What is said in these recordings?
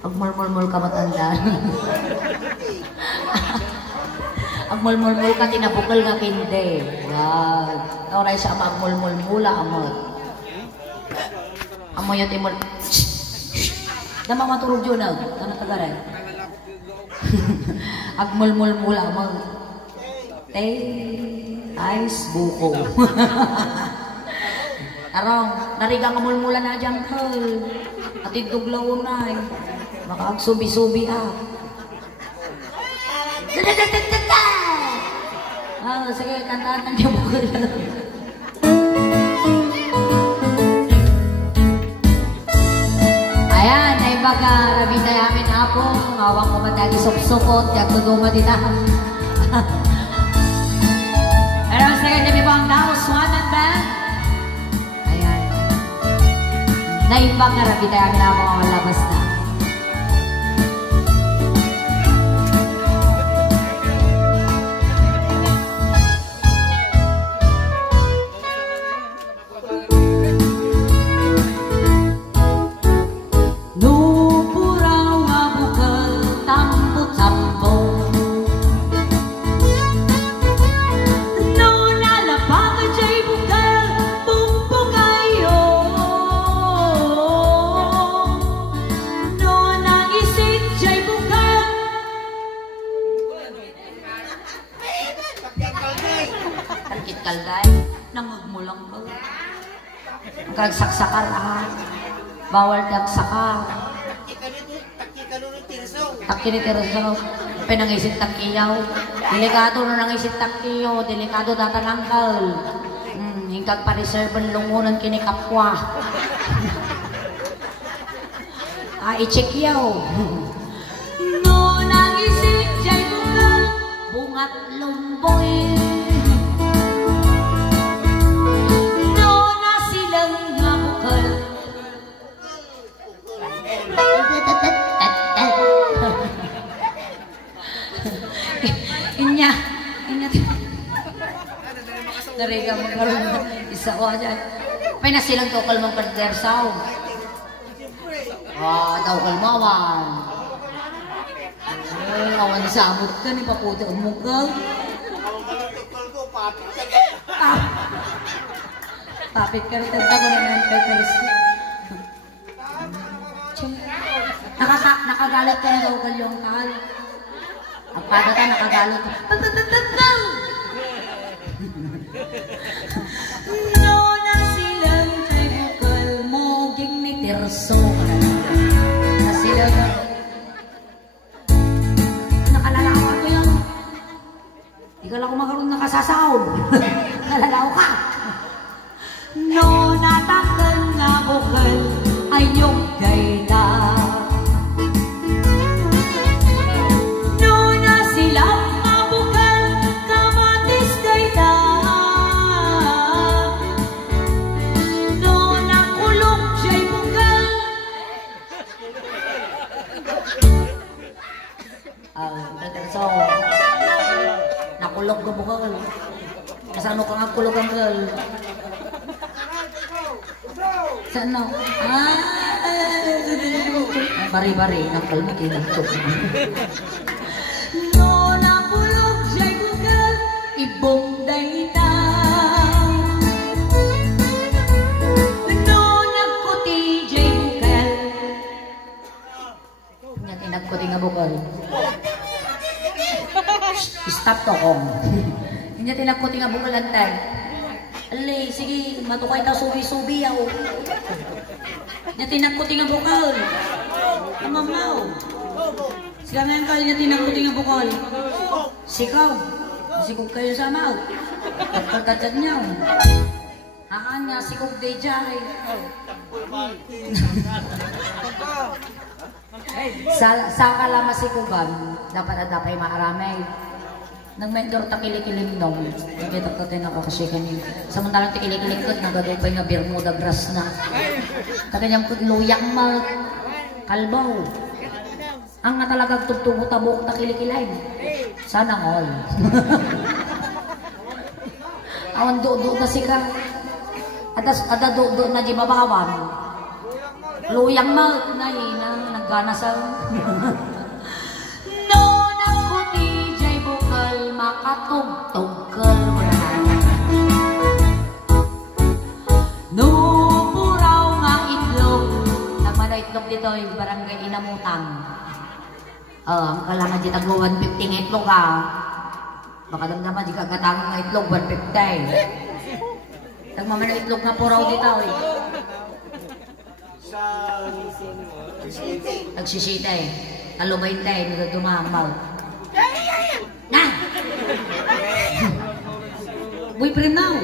Agmulmulmul ka matanda. Agmulmulmul ka tinabukal nga kinde. Yan. Oray siya magmulmulmula amot. Amo yun timul. Dama maturog yun ag. Ano tagaray? Agmulmulmula amot. Ice buko. Arong, narigang kamulmula na dyan kal. At ituglaw na eh. Makaagsubi-subi ah. Sige, kantaan niyo po. Ayan, ay baga rabi tayo amin apo. Ngawang ko matagi sop-sopot. Yang tuduma dita. Pero sige, dami po ang tao. Swan and band. Ayan. Naibang rabi tayo amin apo. Ang labas na. Saksakar ah. Bawal dagsakar. Takkinitirsong. Pinangisit takkiyaw. Delikado na nangisit takkiyo. Delikado tatanangkal. Hingkag pa-reserve lungunan kinikapwa. I-check yaw. No nangisit jay bungal. Bungat lumboy. Inya nariga magkaroon isa ko dyan may nasilang tukal mong perdersaw tukal mawan awan samot ka ni paputi umugaw papit ka rin tanda ko na ng perdersaw nakagalit ka na tukal yung kal. Ang pada ka nakagalit. No na silang tribukal mo ging ni Tirso. Na silang nakalalawa ko yung di ka lang kumakaroon nakasasaon. Nakalalaw ka. No natanggal nga bukal ay yung gaita. So, nakulog ka bukal. Kasano ka nga kulog ang girl? Saan no? Bari-bari, nakulog kinagtok. No, nakulog siya'y bukal, ibong dayta. No, nagkuti siya'y bukal. Nga tinagkuti nga bukal. Stop to kong. Hindi tinagkuti nga bukalantay. Alay, sige, matukay ta subi-subi yaw. Hindi tinagkuti nga bukal. Amamaw. Sila ngayon ka, hindi tinagkuti nga bukal. Sikaw. Sikog kayo sa amaw. Pagkatad niyaw. Hakan nga, sikog day jay. Sa kalama sikugan, dapat at dapat maaramay. Nang mendor takilikilim nung, hindi taktatin ako kasi kanina. Samantalang takilikilim ko, nagadupay nga Bermuda grass na. Takanyang luyang mal, kalbaw. Ang nga talagang tugtugo tabok takilikilain. Sana all. Awan do kasi ka. Ada do na di babawan. Luyang mal na gana sa no nakuti jay bukal makatugtugkal no puraw nga itlog nagmano itlog dito yung barangay Inamutang ang kalangan di tagwa 150 nga itlog ha baka damdaman di kagatangan nga itlog 150 nagmamano itlog nga puraw dito nagsisita alumayin tayo nagdumamaw na boyfriend now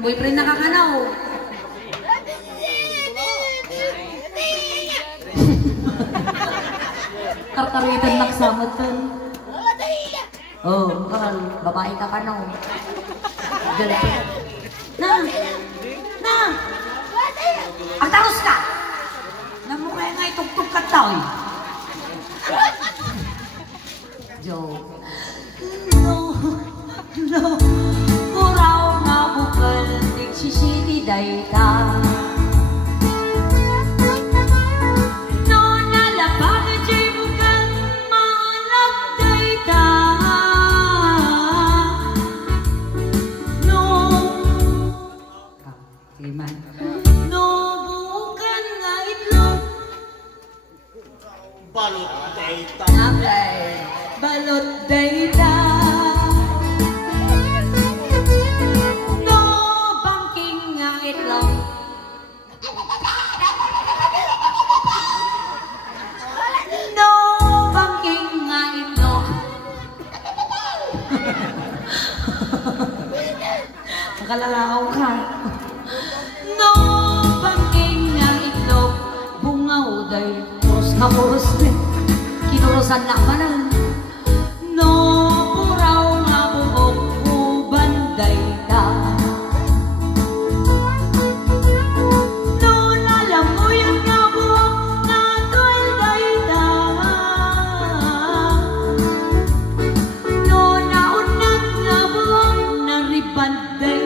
boyfriend na kakanaw karkaritan magsamot ka oh kakal babae kakanaw na ang taos ka namukha nga itugtog ka tao joke no kuraw nga bukal nagsisiti day ka no nalabag jay bukal malag day ka no sige man no bukan nga itlog balot day ta balot day ta Kalalakaw ka. No, bangking nga itlog, bungaw day, puros na puros din. Kinurusan na manan. No, puraw nga buhok, ubanday ta. No, nalamuyan nga buhok, natulday ta. No, naunang nga buhok, naribanday.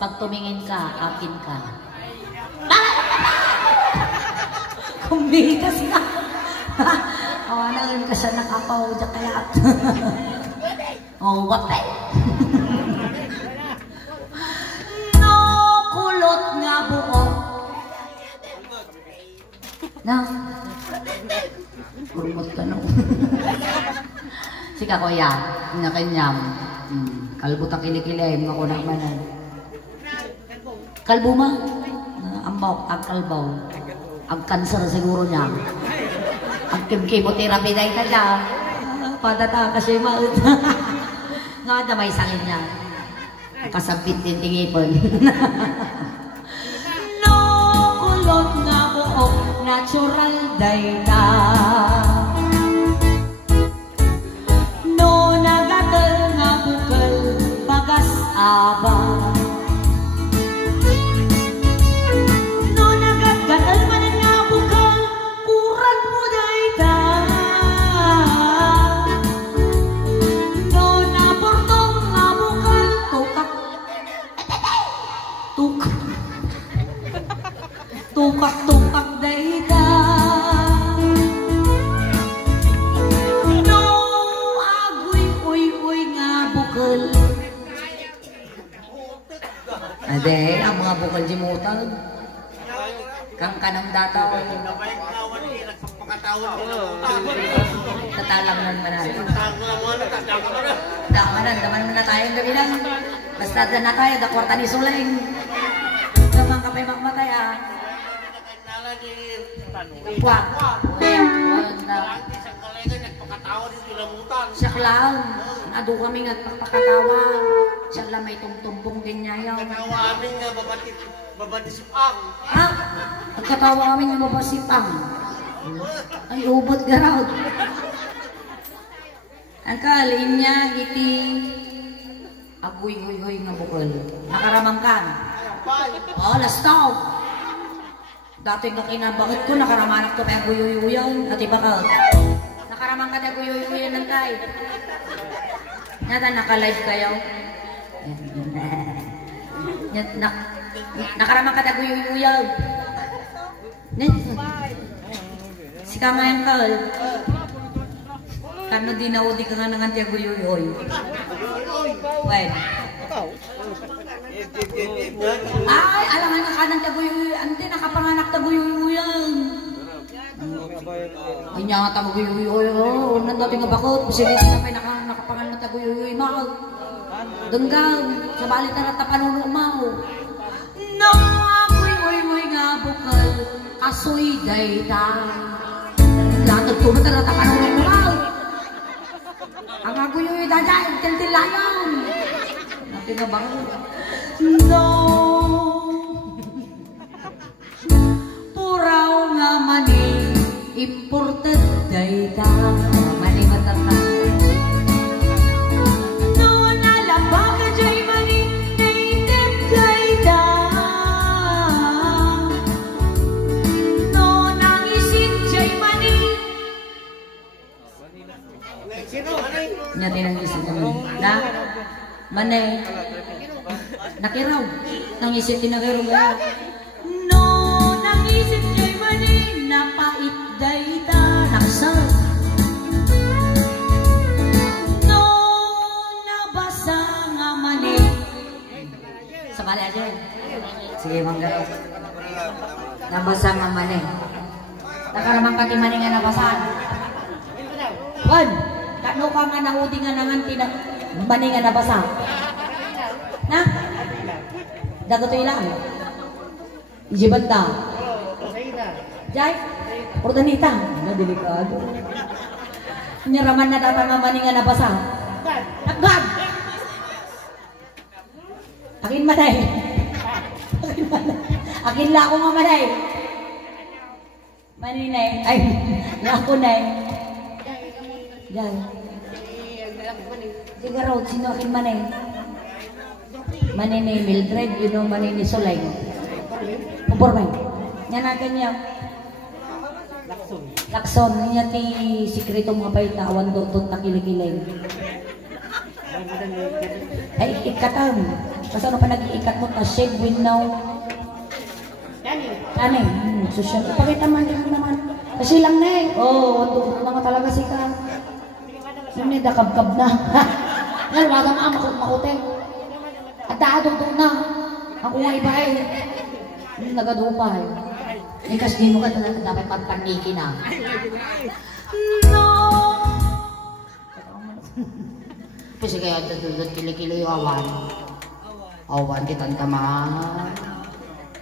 Pag tumingin ka, akin ka. Kumitas ka. Awanan ka sa nakapaw dyan kaya. Oh, what the? No, kulot nga buong. Na. Kurumot ka no. Sika ko ya, nakanyam. Kalbuta kilikilay, mga kunang manan. Kalbo ma? Ambok, ang kalbaw. Ang cancer siguro niya. Ang chemotherapy na ita niya. Padata kasi maut. Nga na may sakit niya. Kasabit din tingipon. No, kulot nga buok, natural day na. No, nagatal nga bukal, bagas aba. Tukak-tukak day ka. No, agoy-uy-uy nga bukal. Ade, ang mga bukal di mutal. Kang kanang dataw. Tatalang nun manan. Damanan na tayong gabi lang. Basta na tayo, da kwarta ni Suleng. Gamang kapay magmatay ah. Wah, siya lang, ado kami nga pagpakatawa. Siya lang may tumtumpong din niya yaw. Katawa kami nga babatisipang. Ha? Pagkatawa kami nga babatisipang. Ay, ubot garaw. Ang kalin niya, iti agoy-goy-goy nga bukol. Nakaramang ka. Oh, lastaw. Dati nga kinabakit ko, nakaramanak to pa yung guyuyuyan. At iba ka, nakaramang ka na guyuyuyan ng tayo. Nata, naka-live kayo. Nakaramang ka naguyuyuyag. Si kamayan ka. Kano di na udi ka nga nangan tiya guyuyuy. Well. Ay, alangan ka kanang tiya guyuyuy. Ante, nakapanganak ta guyuyuyag. Ay niya nga ta guyuyuy. Unan dati nga bakot. Pusiliti na may nakapanganak ta guyuyuy. Mahal. Denggang. Sabalit na natapanuno mo. No, ako'y nga bukal. Kasoy dayta. Natagtunod na natapanuno mo mahal. Ang agoy dajay, tiltilayan. Natin na bang? No. Puraw nga mani, imported dayta. Mani matata. No, nalabag ka jay mani, native dayta. No, nangisin jay mani. Natin ang isip naman. Na? Manay. Nakiraw. Nangisip din nakiraw ba? No, nangisip jay manay. Napait dayta. Nakasal. No, nabasa nga manay. Sabali aja. Sige, manggaraw. Nabasa nga manay. Nakaramang pati manay nga nabasaan. One. Kano ka nga nahudi nga nangan bani nga nabasa? Na? Dagoto ilang? Ijibanta? Jai? Ordanita? Na delikado. Nyaraman na data nga bani nga nabasa? Nagad! Akin manay. Akin la ako nga manay. Maninay. Ay, lako nay. Jai. Sigaro, sino akin manay? Manay ni Mildred, you know manay ni Solay. Pumpormay. Yan natin niya. Lakson. Niya ti sikreto mga paitawan doon nakilikilay. Ay, ikatan. Kasi ano pa nag-iikat mo, ta-shade window. Kanin. Social. Ipakita man din naman. Kasi lang na eh. Oo, naman talaga si ka. Sini dah kab-kab na. Yan, wala nga makuteng. At daadong doon na. Ako nga iba eh. Nagadupay. Ikas di mo ka dapat magpaniki na. No! Kasi kaya dudut kili-kili awan. Awan kitang tamaan.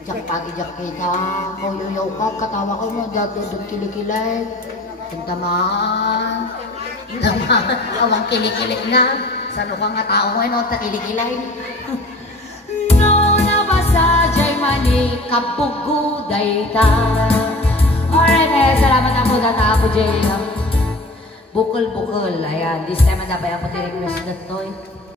Jak pagi jak kita. Kau yoyo ka, katawa ko mo dudut kili-kili. Tamaan. Awang kilik-kilik na. Sano ka nga tao mo, no? Takilikilay. No, nabasa, jay mani, kapugo, dayta. Alright, salamat ako, data ako, jay. Bukol-bukol. Ayan, this time, nabay ako, tirik na sa datoy.